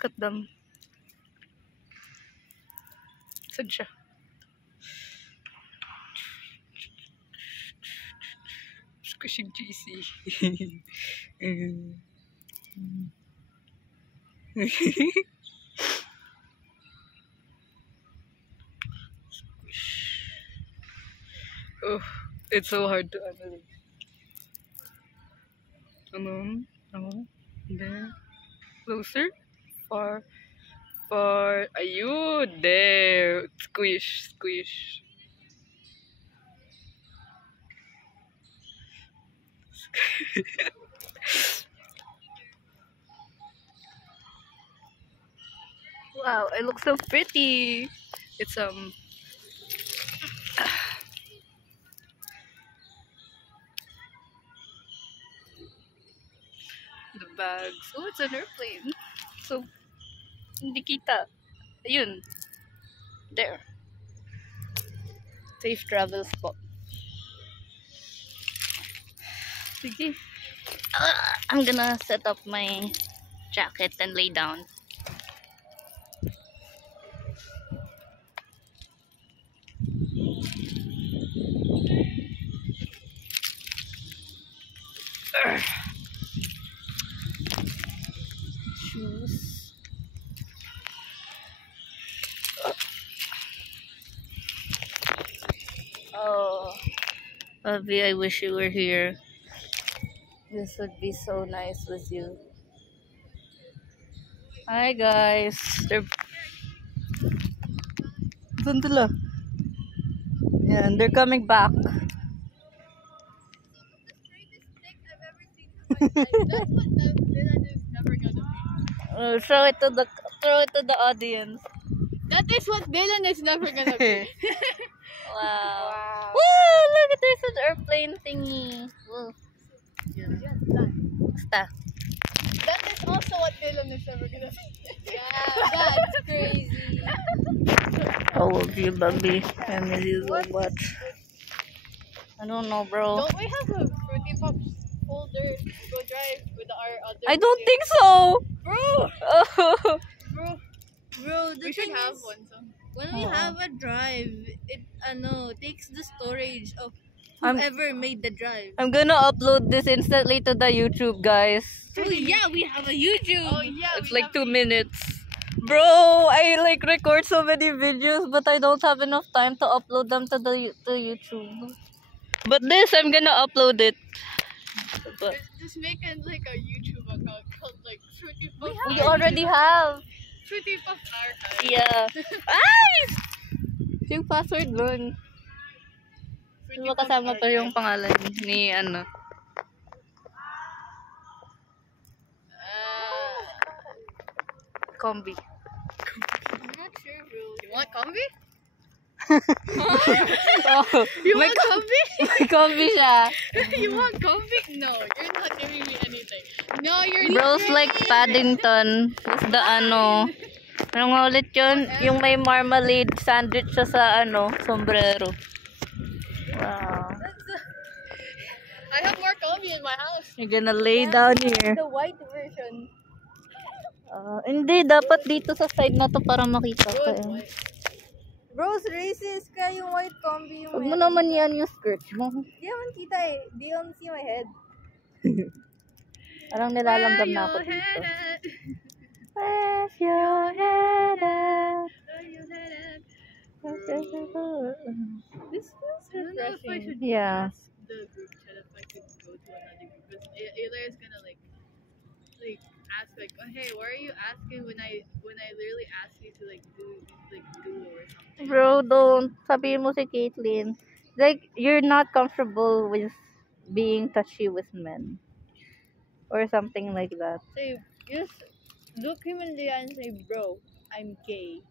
Look at them. Saan siya? Squishing cheesy. Oh, it's so hard to analyze. No. There. Closer. Far. Ayun. There. Squish. Wow, I look so pretty. It's the bags. Oh, it's an airplane. So hindi kita. Ayun. There. Safe travels po. Sige. I'm gonna set up my jacket and lay down. Shoes. Oh, Abby, I wish you were here. This would be so nice with you. Hi guys. Yeah, they're coming back. Show it to the audience. That is what Dylan is never gonna be. Wow. Woo! Look at this airplane thingy. Whoa. Basta. That is also what Dylan is never gonna be. Yeah, that's crazy. I love you, baby. I miss you so much. I don't know, bro. Don't we have a Fruity Pops folder to go drive with our other? I don't think so. Bro, Bro, we should have one. So. When we have a drive, it takes the storage of I'm- whoever made the drive. I'm gonna upload this instantly to the YouTube, guys. Oh yeah, we have a YouTube. Oh yeah, It's we like have 2 minutes. Bro, I like record so many videos, but I don't have enough time to upload them to the YouTube. But this, I'm gonna upload it. But Just make it like a YouTube account called like Fruity Pops. we already have. Fruity Pops Archive. Yeah. Ay! Yung password doon. Fruity Diba Pops kasama pa Archive. yung pangalan ni ano? Combi. I'm not sure, bro. You want combi? Oh, You may, want combi? may combi siya. You want combi? No, you're not giving me anything. No, you're Bros not like Paddington. Is the ano nga ulit yun? Yung may marmalade sandwich siya sa sombrero. Wow. I have more combi in my house. You're gonna lay down here. The white version. Hindi, dapat dito sa side na to para makita ko. Good. Bros, racist ka yung white combi yung Huwag mo naman yan yung skirt mo. Di naman kita eh. Di naman see my head. Parang nilalamdam na ako dito. Where's your head at? This feels I don't know if I should Yeah. ask the group chat if I could go to another group because Ayla is gonna like ask like, oh, hey, why are you asking when I literally ask you to like do or something? Bro, don't. Sabihin mo si Caitlyn. Like, you're not comfortable with being touchy with men. Or something like that. Say, just look him in the eye and say, bro, I'm gay.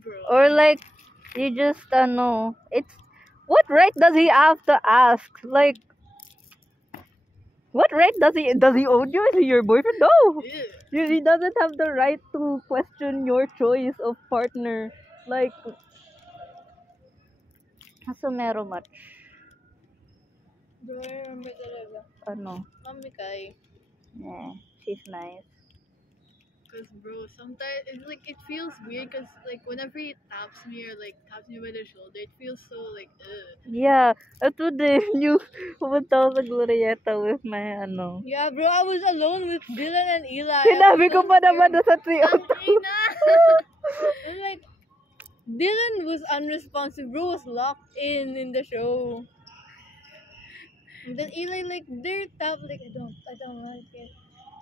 Bro. Or like, you just, it's, what right does he have to ask? Like, what right does he own you? Is he your boyfriend? No! He doesn't have the right to question your choice of partner. Like, Asumero much. Bro, I remember talaga. Ano? Mami Kai. Yeah, she's nice. Cause bro, sometimes it's like it feels weird. Cause like whenever he taps me or like taps me by the shoulder, it feels so like Yeah, ito din yung pumunta ako sa Glorieta with my Yeah, bro, I was alone with Dylan and Eli. Sinabi ko pa naman doon sa 302. And like, Dylan was unresponsive. Bro was locked in the show. And then Eli like they're tough. Like I don't like it.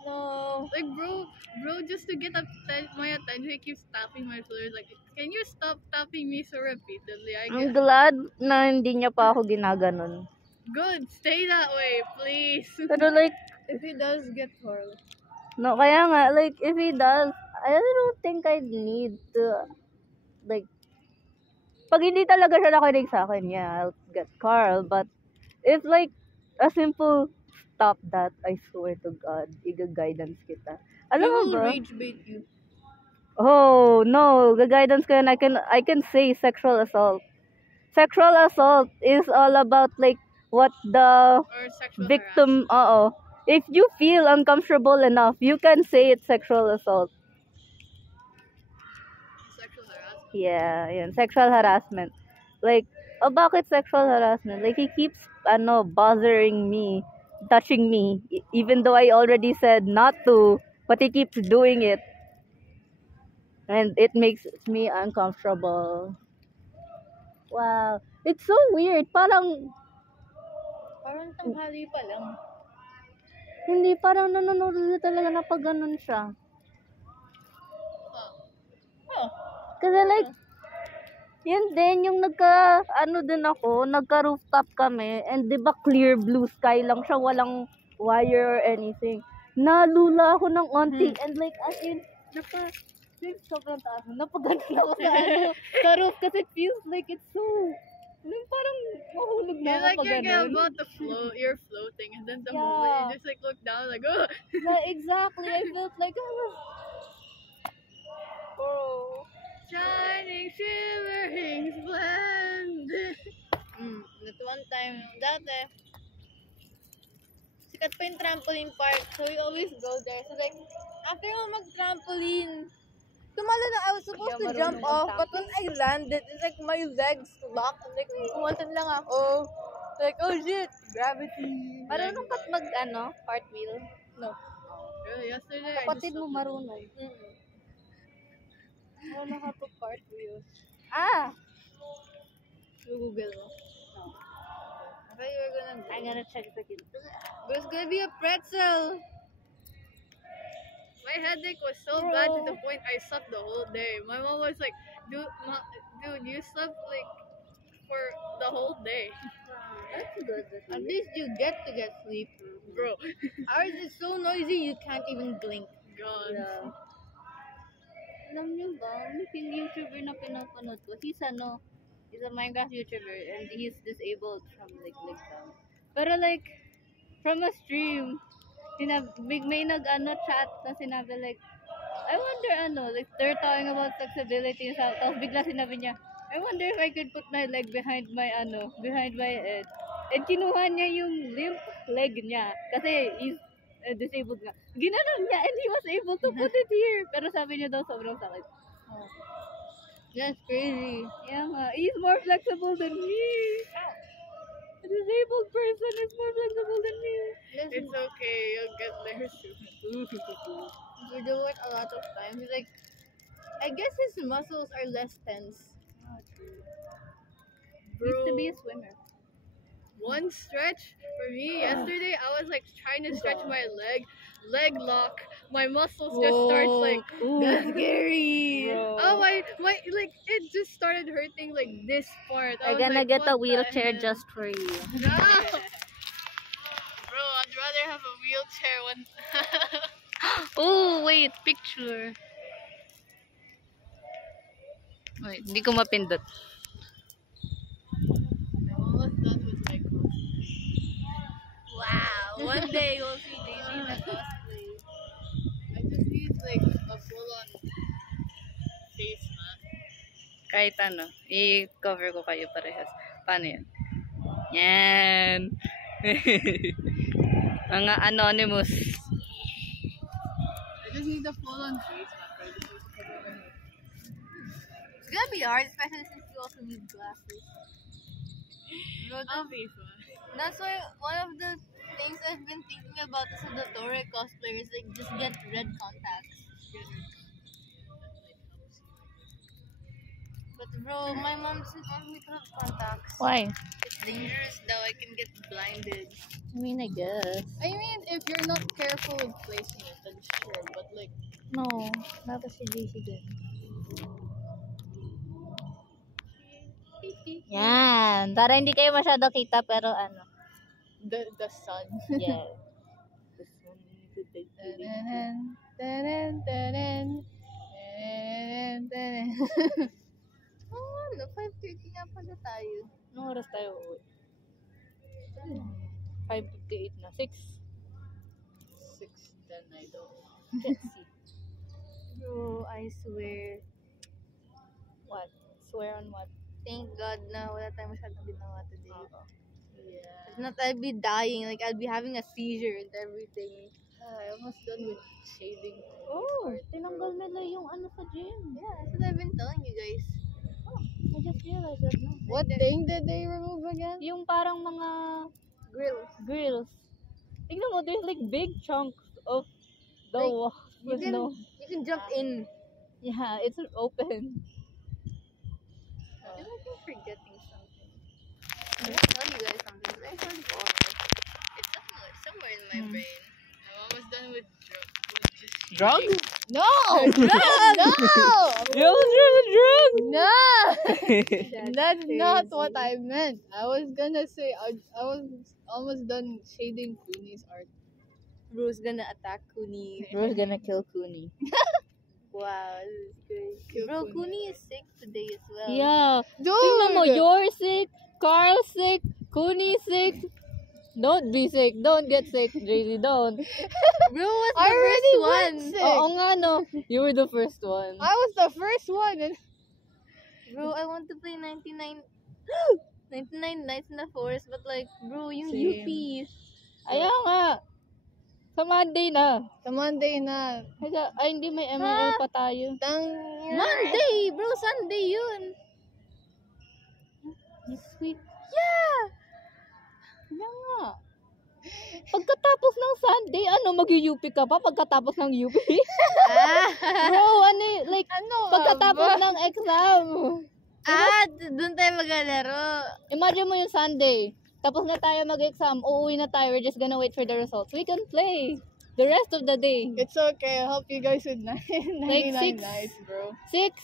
No. Like bro, just to get my attention, he keeps tapping my shoulder. Like, can you stop tapping me so repeatedly? I'm glad na hindi niya pa ako ginaganon. Good, stay that way, please. Pero like, If he does get Carl. no, kaya nga, like, if he does, I don't think I need to, like, pag hindi talaga siya nakinig sa akin, yeah, I'll get Carl, but if like, a simple stop that, I swear to God, iga-guidance kita. Alam mo He will ba? rage bait you. Oh, no, guidance ko yun, I can say sexual assault. Sexual assault is all about like, what the Or sexual victim, if you feel uncomfortable enough, you can say it's sexual assault. harassment. Sexual harassment. Yeah, yun, sexual harassment. Like, bakit sexual harassment? Like, he keeps, bothering me, touching me, even though I already said not to, but he keeps doing it. And it makes me uncomfortable. Wow. It's so weird. Parang Tanghali pa lang. hindi, parang nanonood talaga na pag ganun siya. Oh. Kasi like, yun din, yung nagka-rooftop kami, and di ba clear blue sky lang siya, walang wire or anything. Nalula ako ng onti, and like, as in, yung sobrang taas, napaganon ako sa roof, kasi it feels like it's so, yung parang mahulog na You're ako like pag you're ganun. about to float, you're floating, and then the Yeah. moment you just like look down, like oh. Yeah, exactly, I felt like, bro. Shining, shimmering, splendid. That one time, dati, sikat pa yung trampoline park. So we always go there. So like, after mo mag-trampoline, tumalo na, I was supposed to jump off, but when I landed, it's like my legs locked. Like, kumantan lang ako. Like, oh shit, gravity. Marunong ka mag, cartwheel? No. Really, yesterday I Kapatid just mo marunong. Marunong ka to cartwheel. Google mo. Okay, we're gonna go. I'm gonna check the kid. There's gonna be a pretzel. My headache was so bad to the point I slept the whole day. My mom was like, dude, you slept like for the whole day. That's good. At least you get to get sleep. Bro. Ours is so noisy you can't even blink. God. Yeah. Alam niyo ba, yung YouTuber na pinapanood ko, he's a Minecraft YouTuber and he's disabled from like down. Pero like, from a stream, may chat na sinabi like, I wonder like they're talking about flexibility sa tapos bigla sinabi niya, I wonder if I could put my leg behind my head. And kinuha niya yung limp leg niya kasi he's disabled nga. Ginanon niya and he was able to put it here. Pero sabi niya daw sobrang sakit. That's crazy. Yeah nga, he's more flexible than me. A disabled person is more flexible than me. It's okay, you'll get there soon. We do it a lot of times. He's like, I guess his muscles are less tense. He used to be a swimmer. One stretch for me yesterday, I was like trying to stretch my leg lock. My muscles just starts like That's scary. oh my like it just started hurting like this part. I I'm was gonna like, get a what the wheelchair hell? just for you. No. Bro, I'd rather have a wheelchair when Oh, wait, picture. Wait, di ko mapindot. I'm almost done with my course. Wow. One day we'll see Daisy in a cosplay. I just need like a full-on face mask. Kahit i-cover ko kayo parehas. Paano yan? Yan. Mga anonymous. I just just need a full-on face mask. Right? It's gonna be hard, especially since you also need glasses. Bro, I'll be fine. that's why one of the things I've been thinking about is the Dora cosplayers, like just get red contacts. But bro, my mom doesn't want me to have contacts. Why? It's dangerous though, I can get blinded. I mean, I guess. I mean, if you're not careful with placing it, then sure. But like, No, dapat si JC din. Yan. Para hindi kayo masyado kita, pero ano. the sun. Yeah. Oh, ano, 5:30 nga pala tayo. Anong oras tayo uuwi? 5:58 na. 6. 6:10, I don't. Can't see. Bro, I swear. What? Swear on what? Thank God na wala tayong masyadong ginawa today. Yeah. If not, I'd be dying. Like, I'd be having a seizure and everything. I almost done with shading. Oh, tinanggal nila yung ano sa gym. Yeah, that's what I've been telling you guys. Oh, I just realized that now. What thing did they remove again? Yung parang mga grills. Tingnan mo, there's like big chunks of the Like, wall with no. You can jump in. Yeah, it's open. I feel like I'm forgetting something. I'm gonna tell you guys something. I found it's somewhere in my brain. I'm almost done with just Drugs? No! No! Drugs! No! That's crazy. not what I meant. I was gonna say I was almost done shading Cooney's art. Bro's gonna attack Kuni. Bro's gonna kill Cooney. Wow, this is great. Kill Bro, Kuni. Kuni is sick today as well. Yeah. Dude! Tingnan mo, you're sick, Carl's sick, Cooney's sick. Don't be sick. Don't get sick, JZ. Don't. Bro was the I first already one. went sick. Oo nga, no. You were the first one. I was the first one. And Bro, I want to play 99 Nights in the Forest, but like, bro, yung Same. UP. Ayaw nga. Sa Monday na. sa Monday na. Ay, hindi, may ML pa tayo. Monday! Bro, Sunday yun. This week. Yeah! Kaya nga. Pagkatapos ng Sunday, mag-UP ka pa? Pagkatapos ng UP? Bro, like, pagkatapos ng exam. Doon tayo maglalaro. Imagine mo yung Sunday. Tapos na tayo mag-exam, uuwi na tayo, we're just gonna wait for the results. We can play the rest of the day. It's okay. I'll help you guys with 99 6. nights, bro. 6,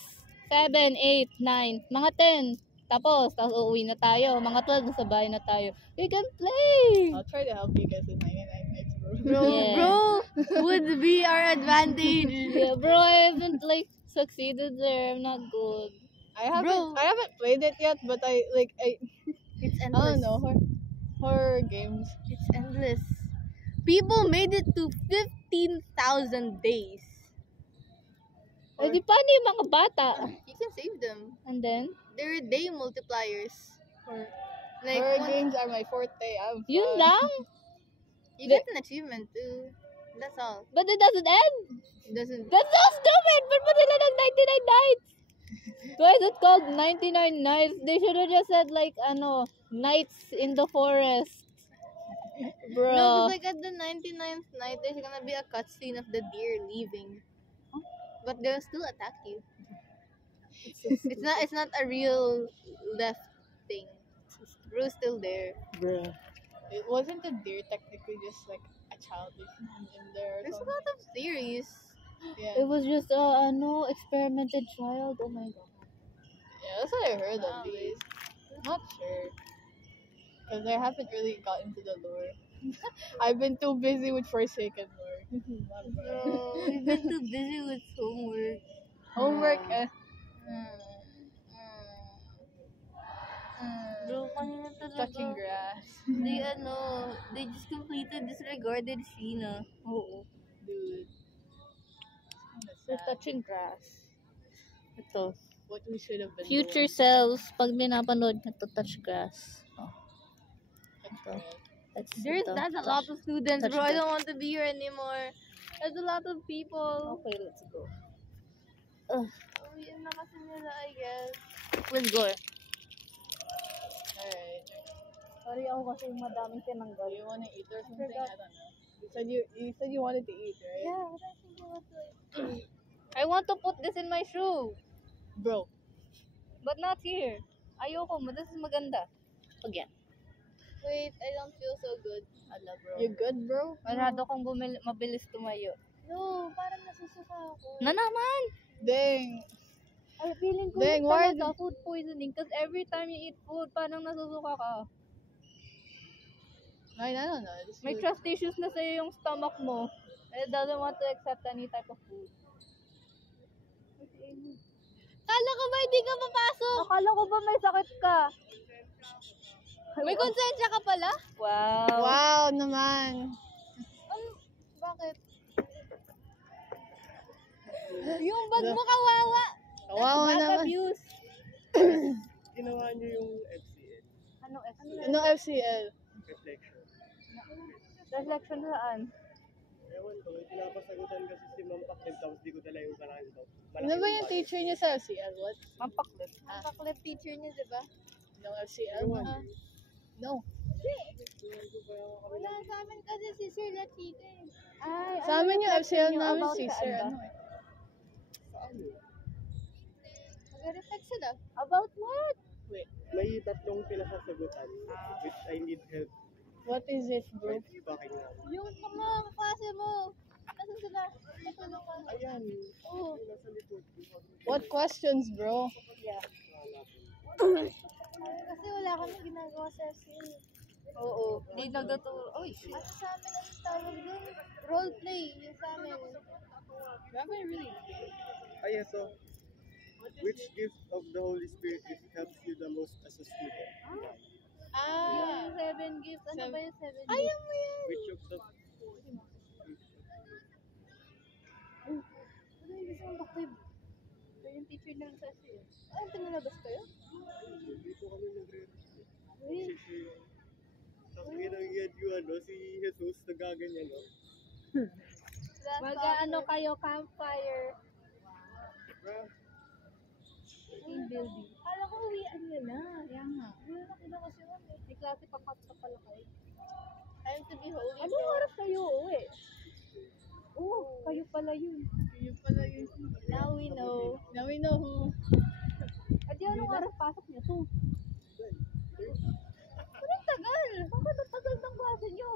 7, 8, 9, mga 10. Tapos uuwi na tayo. Mga 12, nasa bahay na tayo. We can play! I'll try to help you guys with 99 nights, bro. Yeah. Bro, would be our advantage. Yeah, bro, I haven't succeeded there. I'm not good. I haven't played it yet, but I It's I endless. don't know horror games. It's endless. People made it to 15,000 days. Eh, di paano yung mga bata? You can save them. And then? There are day multipliers. Like, Horror once games are my forte. Yun lang? you get an achievement too. That's all. But it doesn't end? It doesn't. That's so stupid! Ba't pa nila ng 99 nights? Why is it called 99 nights? They should have just said nights in the forest. Bro. No, because like at the 99th night, there's gonna be a cutscene of the deer leaving. But they'll still attack you. It's not a real left thing. Bro's still there. Bro. It wasn't a deer technically just like a child in there. Or There's a something. lot of theories. Yeah. It was just experimented child. Oh my god. Yeah, that's what I heard at Probably. least. Not sure. Because I haven't really gotten to the lore. I've been too busy with Forsaken lore. Bro, we've been too busy with homework. Homework, Bro, kanina talaga. touching grass. They just completed Disregarded Sheena. Oo. Dude. We're touching grass. Ito. What we should have been Future doing. selves, pag binapanood nyo to touch grass. Oh, Touch grass. that's That's a lot of students, Touch bro. I grass. don't want to be here anymore. There's a lot of people. Okay, let's go. Uwiin na kasi nila, I guess. Let's go. Alright. Sorry ako kasi madaming Do tinanggal. you want to eat or something? I don't know. You said you wanted to eat, right? Yeah, I don't think I want to eat. I want to put this in my shoe. Bro. But not here. Ayoko mo. This is maganda. Again. Wait, I don't feel so good. Ala, bro. You good, bro? Marado kong mabilis tumayo. No, parang nasusuka ako. Na naman! Dang. Ay, feeling ko Dang, yun why talaga food poisoning. Because every time you eat food, parang nasusuka ka. I don't know. It's May food. trust issues na sa'yo yung stomach mo. It doesn't want to accept any type of food. Kala ko ba hindi ka papasok? Akala ko ba may sakit ka? May konsensya ka pala? Wow. Wow naman. Ano? Bakit? Yung bag mo kawawa. Kawawa Bad naman. abuse. Ginawa niyo yung FCL, Anong No FCL. reflection. reflection saan? Ewan ko, pinapasagutan kasi si Ma'am Paklim tapos di ko dala yung maraming daw. Ano ba yung teacher niya sa FCL? What? Mampaklit. Ang paklip teacher niya, di ba? Yung FCL? No. Wala sa amin kasi si Sir Lachita eh. Ay, Sa amin yung FCL nyo namin about si saan Sir ba? ano eh. Mag-reflect sila. About what? May tatlong pinasasagutan which I need help What is it, bro? with backing up. Yung mga klase mo. Nasaan sila? Natulungan. Ayan, Oo. yung nasa likod. What questions, bro? Kasi wala kami ginagawa sa FCL. Oo. Hindi nagtuturo. Oy, shit. Ano sa amin ang tawag dun? Roleplay. Yung sa amin. Grabe, really? Ay, ito. Which gift of the Holy Spirit it helps you the most as a student? Ah. Yung 7 gifts. Ano Seven. ba yung 7 gifts? Ayaw mo yan. Which of the... Ano yung gusto mong baktib? Ito yung teacher lang sa siya. Ay, pinalabas kayo? Dito kami nagre-receive. Tapos ginagyan yung ano, si Jesus nagaganyan, no? Mag-ano kayo, campfire. Bro, Team building. Kala ko uwian nyo na. Kaya nga. Wala na kita kasi yun eh. May klase pa pala kayo. Time to be holy. Anong oras kayo uwi? Oo, kayo pala yun. Yun pala yun. Now we know. Now we know who. Adi, anong oras pasok niyo? 2. Anong tagal? Bakit ang tagal ng klase niyo?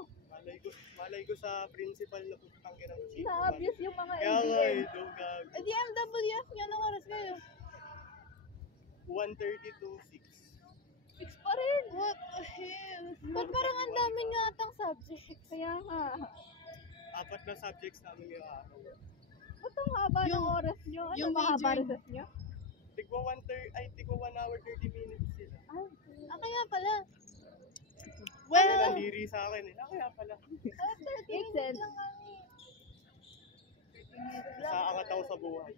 malay ko sa principal na putang kinang chief. Na-obvious yung mga Kaya nga NBN. eh, don't gag. Eh, di MWF nyo. Anong oras kayo? 1:30 to 6. 6 pa rin. What the hell? Ba't parang ang dami nyo atang subject? Kaya nga. 4 na subjects namin yung araw. Ba't ang haba ng Yung- oras niyo? Ano yung mahaba major- recess niyo? Tigwa 1 hour 30 minutes sila. Ah, kaya pala. Well, nandiri sa akin eh. Kaya pala. 30 Makes minutes sense. lang kami. Sa angat ako sa buhay.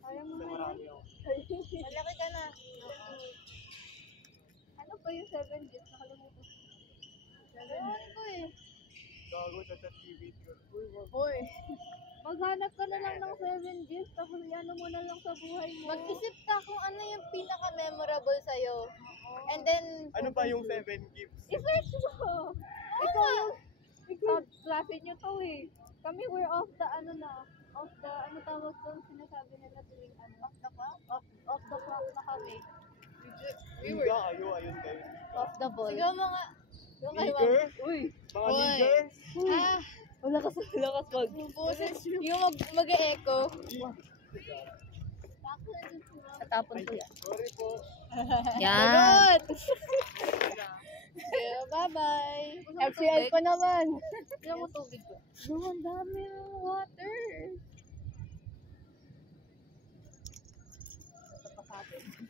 Kaya mo Sa na. marami ako. Malaki ka na. Ano pa yung 7 gifts? Nakalimutan. Ewan ko eh. Gago sa TV. Hoy. Maghanap ka na lang ng 7 gifts, tapos ano mo na lang sa buhay mo. Mag-isip ka kung ano yung pinaka-memorable sa'yo. And then, Ano ba yung 7 gifts? I-search mo! Ikaw yung klase niyo to eh. Kami we're off the ano na. Off the, ano tawag doon, sinasabi nila tuwing ano. Off the clock? Off the clock na kami. Higa kayo, ayun kayo. Off the ball. sigaw mga... Yung kayo, Nigger? Uy! Mga Hoy. nigger? Ah, Wala ka wag. yung boses, yung mag-e-echo. Tatapon ko yan. Sorry po. Yan! Yeah, bye-bye. FCL pa naman. Tignan mo tubig ko. Bro, ang dami ng water.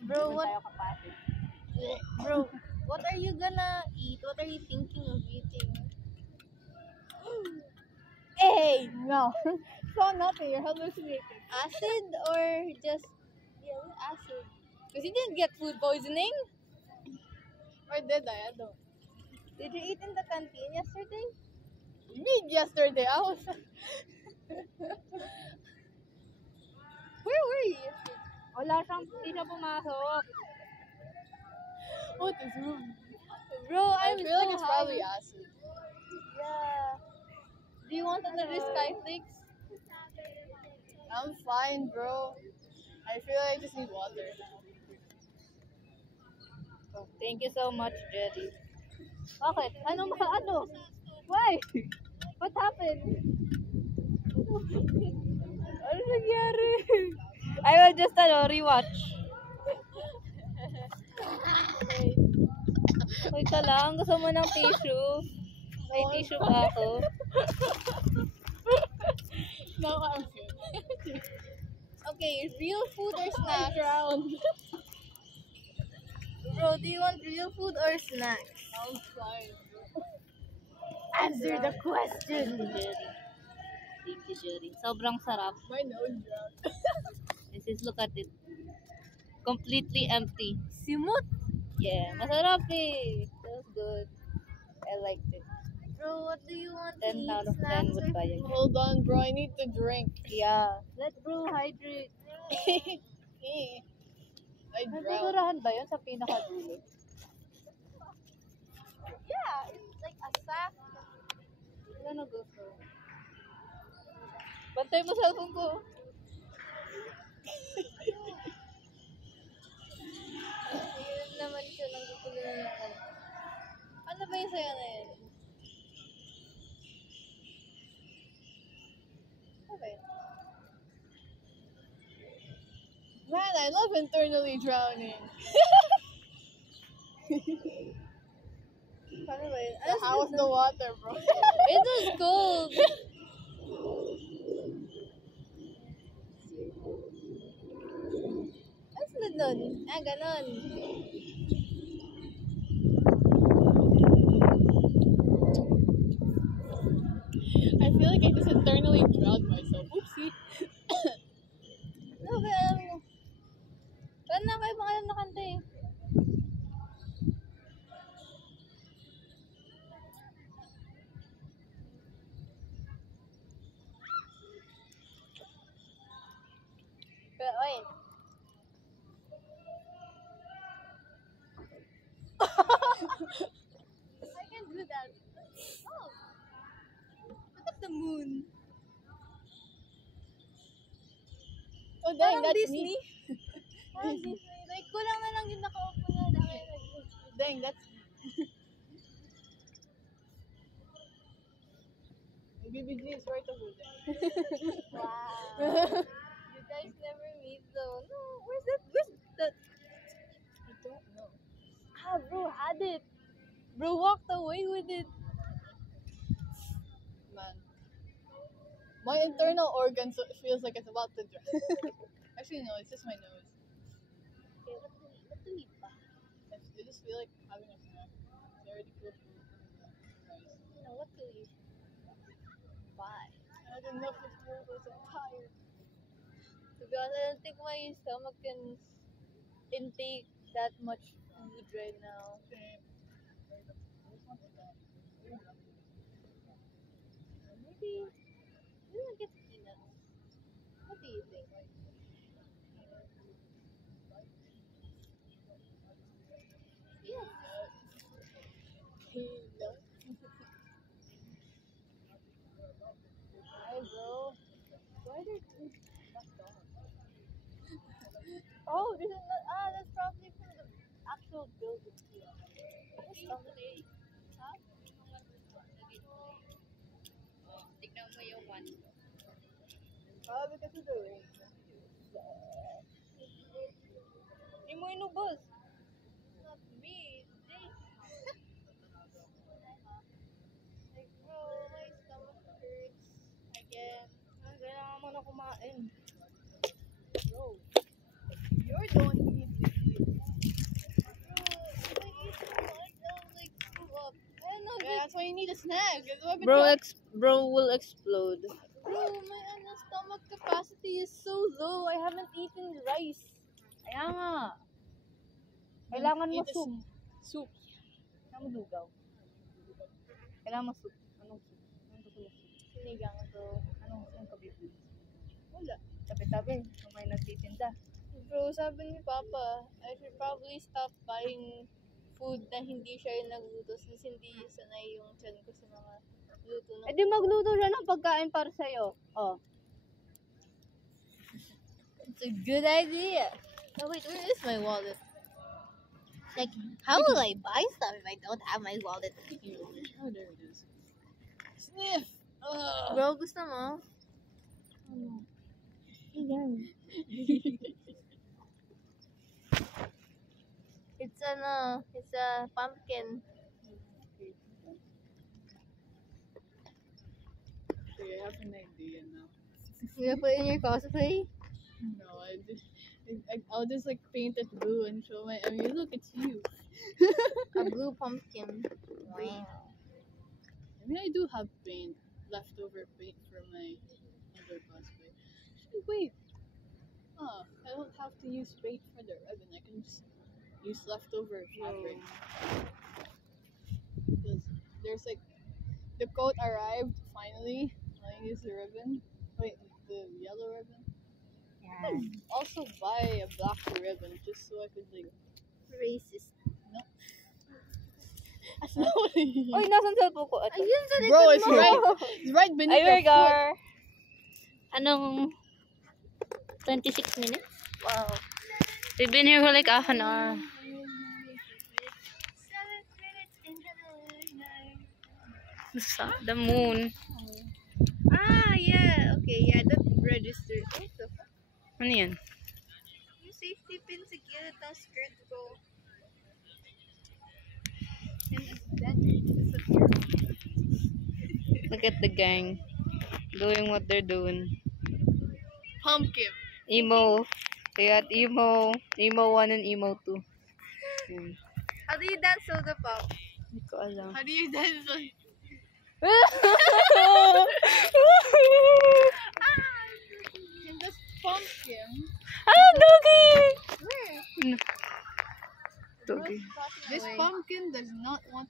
Bro, what, Tayo kapatid. bro, what are you gonna eat? What are you thinking of eating? Hey, no. So nothing. You're hallucinating. Acid or just... Yeah, acid. Because you didn't get food poisoning. Or did I? I don't. Did you eat in the canteen yesterday? You mean yesterday? I was. Where were you yesterday? Wala siyang, hindi siya pumasok. What is wrong? Bro, I I'm feel like so it's high. probably acid. Yeah. Do you want another Skyflix? I'm fine, bro. I feel like I just need water. Oh, thank you so much, Jerry. Bakit? Ano? Why? What happened? Ano nangyari? I will just, rewatch. Wait ka lang, gusto mo ng tissue? May tissue pa ako. No, I'm good. Okay, real food or snacks? Drowned. Bro, do you want real food or snacks? I'm fine, bro. Answer the question. Thank you, Jerry. Thank you, Jerry. Sobrang sarap. My nose dropped. Look at it. Completely empty. Simut. Yeah, masarap eh. That was good. I liked it. Bro, what do you want to 10 eat? out of 10 Snacks would or buy it. Hold on, bro. I need to drink. Yeah. Let bro hydrate. I drowned. Nagdudurahan ba yun sa pinakadulo? Yeah, it's like a sack. Wala na gusto. Bantay mo cellphone ko. Yun naman siya nang gugulo na lang. Ano ba yung sayo na yun? Ano ba yun? Man, I love internally drowning. Paano ba yun? How was the water, bro? It was cold. Ano sunod nun? Ah, ganon. I feel like I just internally drowned myself. Oopsie. Ano ba alam mo? Paano na kayo pangalan na kanta eh? Pero, wait. I can do that. Oh. Look at the moon. Oh, dang, Parang that's Disney. me. Parang Disney. Like, kulang na lang yung nakaupo na dahil Dang, that's BBG is right over there. Wow. You guys never meet though. No, where's that? I don't know. Ah, bro had it. Bro walked away with it. Man. My internal organ feels like it's about to drown. Actually, no, it's just my nose. Okay, what do we buy? I just feel like having a snack. I already feel full. Nice. No, what do we buy? I don't know if it's full, but I'm tired. To be honest, I don't think my stomach can intake that much food right now. Same. Maybe we'll get peanuts. What do you think? Yeah. Hi, bro. Why are there two McDonald's? Oh, this is not. Ah, that's probably from the actual building here. What's company? Huh? Tignan mo yung one. Oh, because of the rain. Hindi mo inubos. Not me. Jay. Like, bro, my stomach hurts again. Kailangan mo na kumain. Bro. You're the one who needs to eat. Bro, if I eat too much, I'll like screw up. I don't know. Yeah, that's why you need a snack. It's what Bro will explode. Bro, my stomach capacity is so low. I haven't eaten rice. Kaya nga. Kailangan mo Eat a soup. Soup. Kailangan mo lugaw. Kailangan mo soup. Anong soup? Anong gusto mo soup? Sinigang, bro. Anong soup? Ang kabibili. Wala. Tabi-tabi. Kung may nagtitinda. Bro, sabi ni Papa, I should probably stop buying food na hindi siya yung nagluto since hindi sanay yung tiyan ko sa mga luto ng... Eh di magluto siya ng pagkain para sa'yo. Oh. It's a good idea. Oh wait, where is my wallet? Like, how will I buy stuff if I don't have my wallet? Oh, there it is. Sniff! Ugh. Bro, gusto mo? It's a pumpkin. Okay, I have an idea now. You gonna put it in your cosplay? No, I'll just like paint it blue and show my. I mean, look, it's you. A blue pumpkin. I mean, I do have paint, leftover paint from my other cosplay. Actually, wait. I don't have to use paint for the ribbon. I can just use leftover fabric. Because there's like the coat arrived finally. I use the ribbon. Wait, the yellow ribbon. Also buy a black ribbon just so I could like. Racist. No. Oy, nasan cellphone ko? Ito. Ayun sa Bro, likod it's mo. right. It's right beneath Ay, the foot. Anong 26 minutes? Wow. We've been here for like half an hour. The moon. Ah, yeah. Okay, yeah, that registered. What the fuck? Ano yan? Yung safety pin sa gilid ng skirt ko. And that Look at the gang. Doing what they're doing. Pumpkin. Emo. They got emo. Emo 1 and emo 2. Hmm. How do you dance soda pop? Hindi ko alam. How do you dance? And this pumpkin. Ah, doggy! Where? Doggy. This pumpkin does not want.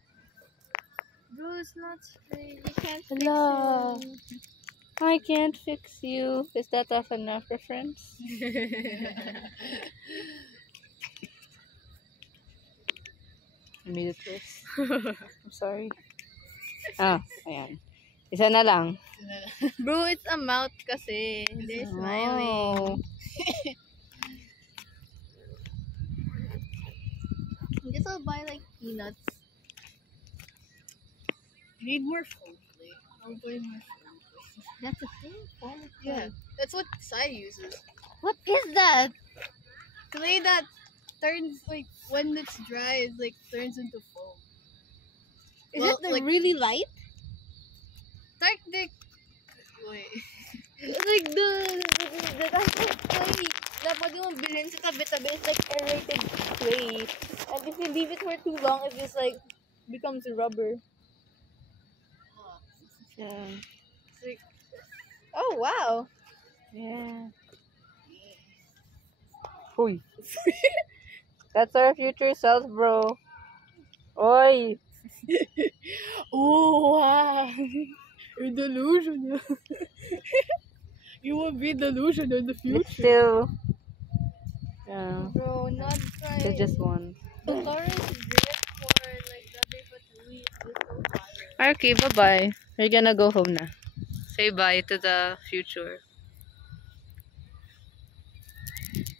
Bro, it's not straight. You can't fix Hello. it. I can't fix you. Is that of enough reference? I made it worse. I'm sorry. Ah, ayan. Isa na lang. Bro, it's a mouth kasi. They're smiling. Oh. I guess I'll buy like peanuts. Need more foam clay. I'll buy more foam clay. That's a thing? Foam Yeah, that's what Sai uses. What is that? Clay that turns like when it's dry, it like turns into foam. Is Well, it the like- really light? Wait. Like the type of clay na pwede mong bilhin sa tabi-tabi is like aerated clay. And if you leave it for too long, it just like becomes rubber. Yeah. It's like, Oh, wow. Yeah. Uy. That's our future self, bro. Oi. oh wow, you're delusional. You will be delusional in the It's future. still. Yeah. Bro, not right. Still just one. The Taurus drip for like the other patui is so fire. Okay, bye-bye. We're gonna go home na. Say bye to the future.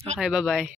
Okay, bye-bye.